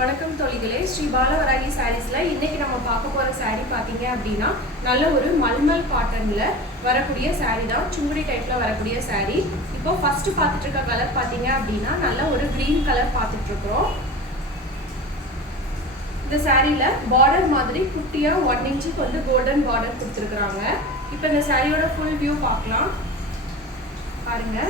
வணக்கம் தோழிகளே, ஸ்ரீ பாலவராகி சாரீஸ்ல இன்னைக்கு நம்ம பார்க்க போற சாரீ பாத்தீங்க அப்படின்னா நல்ல ஒரு மல்மல் காட்டன்ல வரக்கூடிய சாரீ தான். சுங்குடி டைப்ல வரக்கூடிய சாரீ. இப்போ ஃபர்ஸ்ட் பார்த்துட்டு இருக்க கலர் பாத்தீங்க அப்படின்னா நல்ல ஒரு கிரீன் கலர் பார்த்துட்டு இருக்கோம். இந்த சாரீல பார்டர் மாதிரி குட்டியா 1 இன்ச்சுக்கு வந்து கோல்டன் பார்டர் கொடுத்துருக்காங்க. இப்போ இந்த சாரியோட ஃபுல் வியூ பார்க்கலாம். பாருங்க,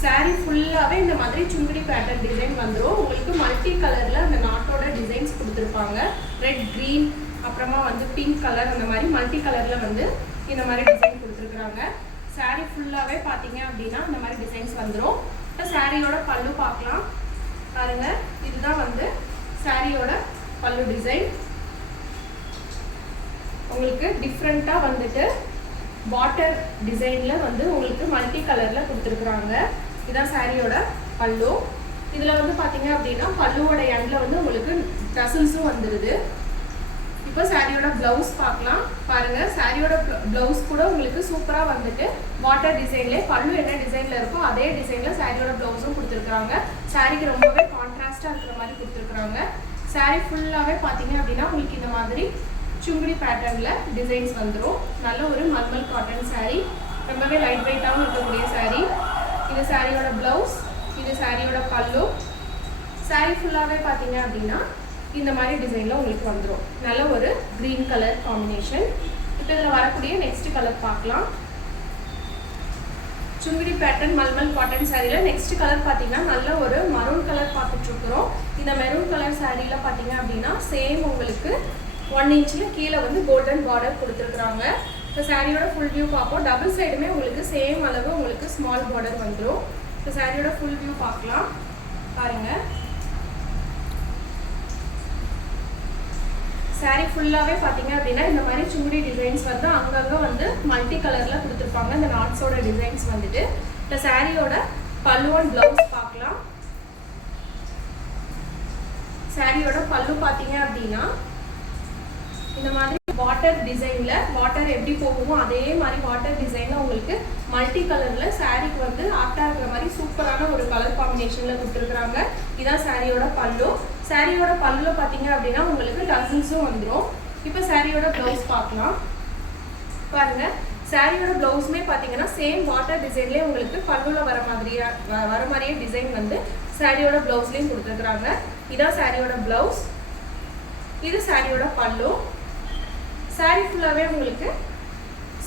சாரி ஃபுல்லாவே இந்த மாதிரி சுங்குடி பேட்டர்ன் டிசைன் வந்துடும். உங்களுக்கு மல்டி கலர்ல அந்த நாட்டோட டிசைன்ஸ் கொடுத்துருப்பாங்க. ரெட், கிரீன், அப்புறமா வந்து பிங்க் கலர், அந்த மாதிரி மல்டி கலர்ல வந்து இந்த மாதிரி டிசைன் கொடுத்துருக்காங்க. சாரி ஃபுல்லாவே பாத்தீங்க அப்படின்னா இந்த மாதிரி டிசைன்ஸ் வந்துடும். இப்போ சாரியோட பல்லு பார்க்கலாம். பாருங்க, இதுதான் வந்து சாரியோட பல்லு டிசைன். உங்களுக்கு டிஃப்ரெண்டா வந்துட்டு வாட்டர் டிசைன்ல வந்து உங்களுக்கு மல்டி கலர்ல கொடுத்துருக்காங்க. இதான் சாரியோட பல்லு. இதுல வந்து பாத்தீங்க அப்படின்னா பல்லுவோட எண்ட்ல வந்து உங்களுக்கு டசல்ஸும் வந்துருது. இப்போ சாரியோட பிளவுஸ் பார்க்கலாம். பாருங்க, சாரியோட பிளவுஸ் கூட உங்களுக்கு சூப்பரா வந்துட்டு வாட்டர் டிசைன்ல பல்லு என்ன டிசைன்ல இருக்கோ அதே டிசைன்ல சாரியோட பிளவுஸும் கொடுத்துருக்காங்க. சாரிக்கு ரொம்பவே கான்ட்ராஸ்டா இருக்கிற மாதிரி கொடுத்துருக்காங்க. சாரி ஃபுல்லாவே பாத்தீங்க அப்படின்னா உங்களுக்கு இந்த மாதிரி சுங்குடி பேட்டர்ன்ல டிசைன்ஸ் வந்துடும். நல்ல ஒரு மல்மல் காட்டன் சாரீ, ரொம்பவே லைட் வெயிட்டாகவும் இருக்கக்கூடிய சாரீ. இது சாரியோட பிளவுஸ், இது சாரியோட பல்லு. சாரீ ஃபுல்லாவே பாத்தீங்க அப்படின்னா இந்த மாதிரி டிசைன்ல உங்களுக்கு வந்துடும். நல்ல ஒரு கிரீன் கலர் காம்பினேஷன். இப்போ இதுல வரக்கூடிய நெக்ஸ்ட் கலர் பார்க்கலாம். சுங்குடி பேட்டர்ன் மல்மல் காட்டன் சாரியில நெக்ஸ்ட் கலர் பாத்தீங்கன்னா நல்ல ஒரு மரூன் கலர் பார்த்துட்டு இருக்கிறோம். இந்த மெரூன் கலர் சாரியில பாத்தீங்க அப்படின்னா சேம் உங்களுக்கு 1 இன்ச்சில் கீழே வந்து கோல்டன் பார்டர் கொடுத்துருக்குறாங்க. இப்போ சாரியோட ஃபுல் வியூ பார்ப்போம். டபுள் சைடுமே உங்களுக்கு சேம் அளவு உங்களுக்கு ஸ்மால் பார்டர் வந்துடும். இப்போ சாரியோட ஃபுல் வியூ பார்க்கலாம். பாருங்க, சாரி ஃபுல்லாவே பாத்தீங்க அப்படின்னா இந்த மாதிரி சுங்குடி டிசைன்ஸ் வந்து அங்கங்க வந்து மல்டி கலர்ல கொடுத்துருப்பாங்க. இந்த நாட்ஸோட டிசைன்ஸ் வந்துட்டு. இப்போ சாரியோட பல்லு அண்ட் பிளவுஸ் பார்க்கலாம். சாரியோட பல்லு பாத்தீங்க அப்படின்னா இந்த மாதிரி வாட்டர் டிசைன்ல வாட்டர் எப்படி போகுமோ அதே மாதிரி வாட்டர் டிசைன்ல உங்களுக்கு மல்டி கலர்ல சாரிக்கு வந்து ஆப்டா இருக்கிற மாதிரி சூப்பரான ஒரு கலர் காம்பினேஷன்ல கொடுத்துருக்காங்க. இதான் சாரியோட பல்லு. சாரியோட பல்லுல பாத்தீங்க அப்படின்னா உங்களுக்கு டசல்ஸும் வந்துடும். இப்போ சாரியோட பிளவுஸ் பார்க்கலாம். பாருங்க, சாரியோட பிளவுஸ்மே பாத்தீங்கன்னா சேம் வாட்டர் டிசைன்லயே உங்களுக்கு பல்லுல வர மாதிரியே டிசைன் வந்து சாரியோட பிளவுஸ்லயும் கொடுத்துருக்காங்க. இதான் சாரியோட பிளவுஸ், இது சாரியோட பல்லு. சாரி ஃபுல்லாவே உங்களுக்கு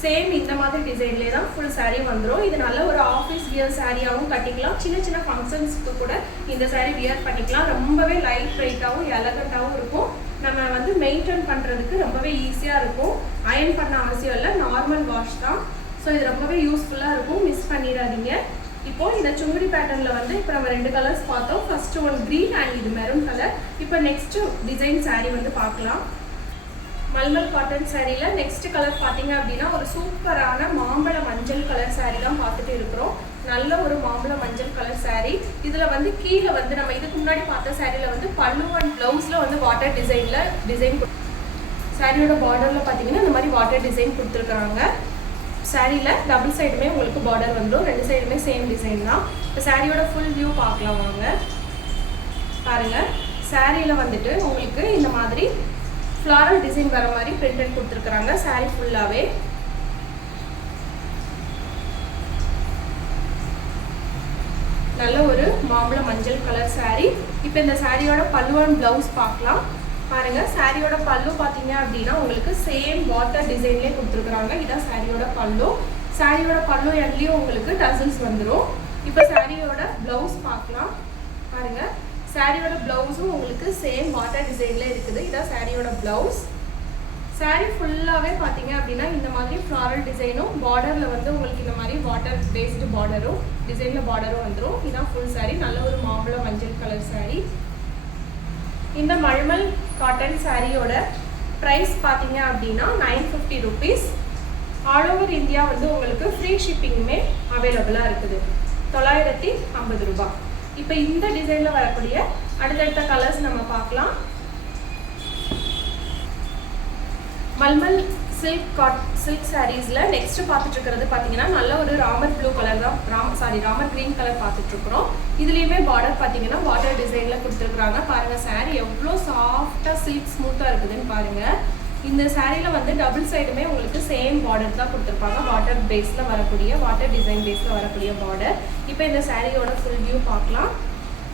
சேம் இந்த மாதிரி டிசைன்லேயே தான் ஃபுல் சாரி வந்துடும். இது நல்ல ஒரு ஆஃபீஸ் வியர் சாரியாகவும் கட்டிக்கலாம். சின்ன சின்ன ஃபங்க்ஷன்ஸ்க்கு கூட இந்த சாரி வியர் பண்ணிக்கலாம். ரொம்பவே லைட் வெயிட்டாகவும் எலகண்டாகவும் இருக்கும். நம்ம வந்து மெயின்டைன் பண்ணுறதுக்கு ரொம்பவே ஈஸியாக இருக்கும். அயன் பண்ண அவசியம் இல்லை, நார்மல் வாஷ் தான். ஸோ இது ரொம்பவே யூஸ்ஃபுல்லாக இருக்கும், மிஸ் பண்ணிடாதீங்க. இப்போ இந்த சுங்குடி பேட்டர்னில் வந்து இப்போ நம்ம 2 கலர்ஸ் பார்த்தோம். ஃபர்ஸ்ட் ஒன் கிரீன் அண்ட் இது மெரூன் கலர். இப்போ நெக்ஸ்ட் டிசைன் சாரி வந்து பார்க்கலாம். மல்மல் காட்டன் சாரியில நெக்ஸ்ட் கலர் பாத்தீங்க அப்படின்னா ஒரு சூப்பரான மாம்பழ மஞ்சள் கலர் சாரி தான் பார்த்துட்டு இருக்கிறோம். நல்ல ஒரு மாம்பழ மஞ்சள் கலர் சாரி. இதுல வந்து கீழே வந்து நம்ம இதுக்கு முன்னாடி பார்த்த சாரியில வந்து பல்லு அண்ட் பிளவுஸ்ல வந்து வாட்டர் டிசைன் சாரியோட பார்டர்ல பாத்தீங்கன்னா இந்த மாதிரி வாட்டர் டிசைன் கொடுத்துருக்காங்க. சாரியில டபுள் சைடுமே உங்களுக்கு பார்டர் வந்துடும். 2 சைடுமே சேம் டிசைன் தான். இப்போ சாரியோட ஃபுல் வியூ பார்க்கலாம் வாங்க. பாருங்க, சாரியில வந்துட்டு உங்களுக்கு இந்த மாதிரி ஃப்ளாரல் டிசைன் வர மாதிரி பிரிண்டட் கொடுத்துருக்காங்க. சாரி ஃபுல்லாவே நல்ல ஒரு மாம்பழ மஞ்சள் கலர் சாரி. இப்போ இந்த சாரியோட பல்லு அண்ட் பிளவுஸ் பார்க்கலாம். பாருங்க, சாரியோட பல்லு பாத்தீங்க அப்படின்னா உங்களுக்கு சேம் வாட்டர் டிசைன்லேயே கொடுத்துருக்காங்க. இதான் சாரியோட பல்லு. சாரியோட பல்லு எண்ட்லயும் உங்களுக்கு டசல்ஸ் வந்துடும். இப்போ சாரியோட பிளவுஸ் பார்க்கலாம். பாருங்க, சாரியோட பிளவுஸும் உங்களுக்கு சேம் வாட்டர் டிசைன்ல இருக்குது. இதான் சாரியோட பிளவுஸ். சாரி ஃபுல்லாவே பாத்தீங்க அப்படின்னா இந்த மாதிரி ஃப்ளாரல் டிசைனும் பார்டர்ல வந்து உங்களுக்கு இந்த மாதிரி வாட்டர் பேஸ்டு பார்டரும் டிசைன்ல பார்டரும் வந்துடும். இதான் ஃபுல் சாரி. நல்ல ஒரு மாம்பழ மஞ்சள் கலர் சாரி. இந்த மல்மல் காட்டன் சாரியோட பிரைஸ் பாத்தீங்க அப்படின்னா 950 rupees. ஆல் ஓவர் இந்தியா வந்து உங்களுக்கு ஃப்ரீ ஷிப்பிங்குமே அவைலபிளா இருக்குது. 950 ரூபாய். இப்போ இந்த டிசைன்ல வரக்கூடிய அடுத்தடுத்த கலர்ஸ் நம்ம பார்க்கலாம். மல்மல் சில்க் சாரீஸ்ல நெக்ஸ்ட் பார்த்துட்டு இருக்கிறது பார்த்தீங்கன்னா நல்ல ஒரு ராமர் ப்ளூ கலர் தான், ராமர் கிரீன் கலர் பார்த்துட்டு இருக்கிறோம். இதுலயுமே பார்டர் பார்த்தீங்கன்னா வாட்டர் டிசைன்ல கொடுத்துருக்காங்க. பாருங்க சாரீ எவ்வளோ சாஃப்டா சில்க் ஸ்மூத்தா இருக்குதுன்னு பாருங்க. இந்த சாரீல வந்து டபுள் சைடுமே உங்களுக்கு சேம் பார்டர் தான் கொடுத்துருப்பாங்க. வாட்டர் டிசைன் பேஸ்ல வரக்கூடிய பார்டர். இப்போ இந்த சாரியோட ஃபுல் வியூ பார்க்கலாம்.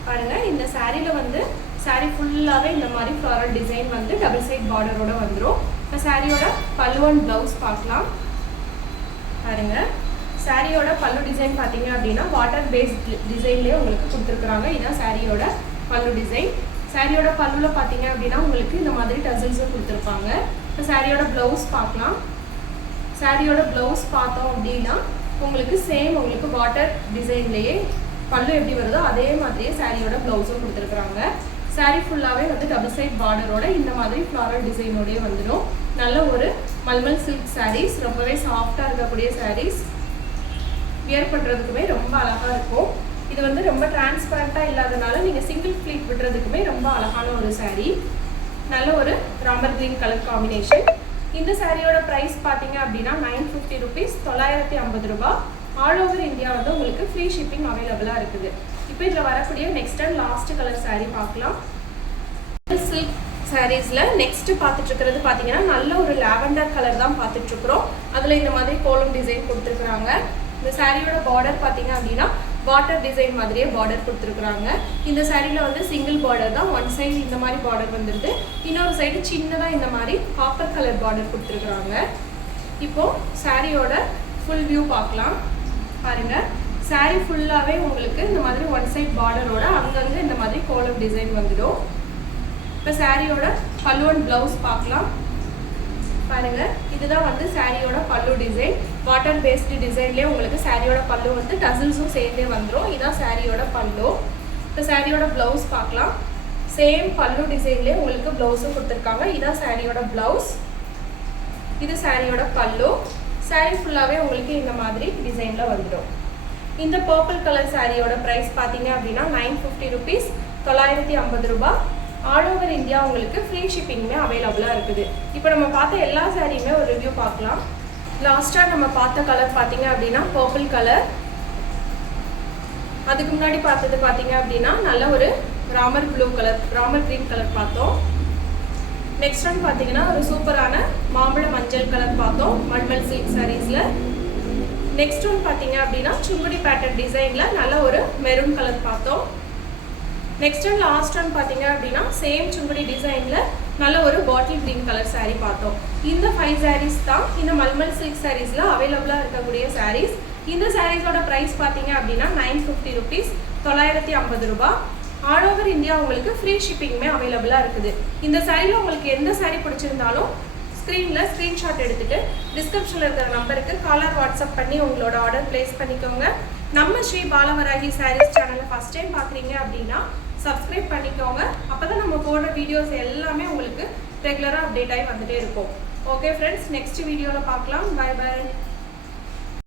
பாருங்க இந்த சாரீல வந்து சாரீ ஃபுல்லாவே இந்த மாதிரி ஃப்ளாரல் டிசைன் வந்து டபுள் சைட் பார்டரோட வந்துடும். இப்போ சாரியோட பல்லு அண்ட் பிளவுஸ் பார்க்கலாம். பாருங்க சாரியோட பல்லு டிசைன் பார்த்தீங்க அப்படின்னா வாட்டர் பேஸ்ட் டிசைன்லேயே உங்களுக்கு கொடுத்துருக்குறாங்க. இதுதான் சாரியோட பல்லு டிசைன். சாரியோட பல்லுல பார்த்தீங்க அப்படின்னா உங்களுக்கு இந்த மாதிரி டசல்ஸும் கொடுத்துருப்பாங்க. இப்போ சாரியோட பிளவுஸ் பார்க்கலாம். சாரியோட பிளவுஸ் பார்த்தோம் அப்படின்னா உங்களுக்கு சேம் உங்களுக்கு வாட்டர் டிசைன்லேயே பல்லு எப்படி வருதோ அதே மாதிரியே சாரியோட பிளவுஸும் கொடுத்துருக்குறாங்க. சாரீ ஃபுல்லாகவே வந்து டபுள் சைட் பார்டரோட இந்த மாதிரி ஃப்ளாரல் டிசைனோடய வந்துடும். நல்ல ஒரு மல்மல் சில்க் சாரீஸ், ரொம்பவே சாஃப்டாக இருக்கக்கூடிய சாரீஸ், வியர் பண்ணுறதுக்குமே ரொம்ப அழகாக இருக்கும். இது வந்து ரொம்ப டிரான்ஸ்பரண்ட்டாக இல்லாதனால நீங்கள் சிங்கிள் ஃப்ளீட் விடுறதுக்குமே ரொம்ப அழகான ஒரு சாரீ. நல்ல ஒரு ராமர் கிரீன் கலர் காம்பினேஷன். இந்த சாரியோட ப்ரைஸ் பார்த்தீங்க அப்படின்னா 950 rupees, 950 ரூபாய். ஆல் ஓவர் இந்தியா வந்து உங்களுக்கு ஃப்ரீ ஷிப்பிங் அவைலபிளாக இருக்குது. இப்போ இதில் வரக்கூடிய next and last colour sari பார்க்கலாம். சில்க் சாரீஸில் நெக்ஸ்ட் பார்த்துட்டு இருக்கிறது பார்த்தீங்கன்னா நல்ல ஒரு லாவெண்டர் கலர் தான் பார்த்துட்டு இருக்கிறோம். அதில் இந்த மாதிரி கோலம் டிசைன் கொடுத்துருக்குறாங்க. இந்த சாரியோட பார்டர் பார்த்தீங்க அப்படின்னா வாட்டர் டிசைன் மாதிரியே பார்டர் கொடுத்துருக்குறாங்க. இந்த சாரியில் வந்து சிங்கிள் பார்டர் தான், ஒன் சைடு இந்த மாதிரி பார்டர் வந்துடுது, இன்னொரு சைடு சின்னதாக இந்த மாதிரி காப்பர் கலர் பார்டர் கொடுத்துருக்குறாங்க. இப்போது சாரியோட ஃபுல் வியூ பார்க்கலாம். பாருங்க சாரீ ஃபுல்லாகவே உங்களுக்கு இந்த மாதிரி ஒன் சைட் பார்டரோட அங்கங்கே இந்த மாதிரி கோலம் டிசைன் வந்துடும். இப்போ சாரியோட பல்லு அண்ட் பிளவுஸ் பார்க்கலாம். பாருங்க இதுதான் வந்து சாரியோட பல்லு டிசைன். வாட்டர் பேஸ்டு டிசைன்லேயே உங்களுக்கு சாரியோட பல்லு வந்து டசல்ஸும் சேர்ந்தே வந்துடும். இதுதான் சாரியோட பல்லு. இப்போ சாரியோட பிளவுஸ் பார்க்கலாம். சேம் பல்லு டிசைன்லேயே உங்களுக்கு பிளவுஸும் கொடுத்துருக்காங்க. இதுதான் சாரியோட பிளவுஸ், இது சாரியோட பல்லு. சாரீ ஃபுல்லாகவே உங்களுக்கு இந்த மாதிரி டிசைனில் வந்துடும். இந்த பர்பிள் கலர் சாரியோட ப்ரைஸ் பார்த்தீங்க அப்படின்னா 950 rupees, 950 ரூபாய். ஆல் ஓவர் இந்தியா உங்களுக்கு ஃப்ரீ ஷிப்பிங்குமே அவைலபிளாக இருக்குது. இப்போ நம்ம பார்த்த எல்லா சாரியுமே ஒரு ரிவ்யூ பார்க்கலாம். லாஸ்ட்டாக நம்ம பார்த்த கலர் பார்த்தீங்க அப்படின்னா பர்பிள் கலர். அதுக்கு முன்னாடி பார்த்தது பார்த்தீங்க அப்படின்னா நல்ல ஒரு ராமர் கிரீன் கலர் பார்த்தோம். நெக்ஸ்ட் ஒன் பார்த்தீங்கன்னா ஒரு சூப்பரான மாம்பழ மஞ்சள் கலர் பார்த்தோம் மல்மல் சில்க் சாரீஸில். நெக்ஸ்ட் ஒன் பார்த்தீங்க அப்படின்னா சுங்குடி பேட்டர்ன் டிசைனில் நல்ல ஒரு மெரூன் கலர் பார்த்தோம். நெக்ஸ்ட் ஒன் லாஸ்ட் ஒன் பார்த்தீங்க அப்படின்னா சேம் சுங்குடி டிசைனில் நல்ல ஒரு பாட்டில் கிரீன் கலர் சாரீ பார்த்தோம். இந்த 5 சாரீஸ் தான் இந்த மல்மல் சில்க் சாரீஸில் அவைலபிளாக இருக்கக்கூடிய சாரீஸ். இந்த சாரீஸோட ப்ரைஸ் பார்த்தீங்க அப்படின்னா 950 rupees, 950 ரூபாய். ஆல் ஓவர் இந்தியா உங்களுக்கு ஃப்ரீ ஷிப்பிங்குமே அவைலபிளாக இருக்குது. இந்த சாரியில் உங்களுக்கு எந்த சாரீ பிடிச்சிருந்தாலும் ஸ்க்ரீனில் ஸ்க்ரீன்ஷாட் எடுத்துகிட்டு டிஸ்கிரிப்ஷனில் இருக்கிற நம்பருக்கு காலர் வாட்ஸ்அப் பண்ணி உங்களோட ஆர்டர் ப்ளேஸ் பண்ணிக்கோங்க. நம்ம ஸ்ரீ பாலவராகி சாரீஸ் சேனலை ஃபஸ்ட் டைம் பார்க்குறீங்க அப்படின்னா சப்ஸ்கிரைப் பண்ணிக்கோங்க. அப்போ தான் நம்ம போடுற வீடியோஸ் எல்லாமே உங்களுக்கு ரெகுலராக அப்டேட் ஆகி வந்துகிட்டே இருக்கும். ஓகே ஃப்ரெண்ட்ஸ், நெக்ஸ்ட் வீடியோவில் பார்க்கலாம். Bye by.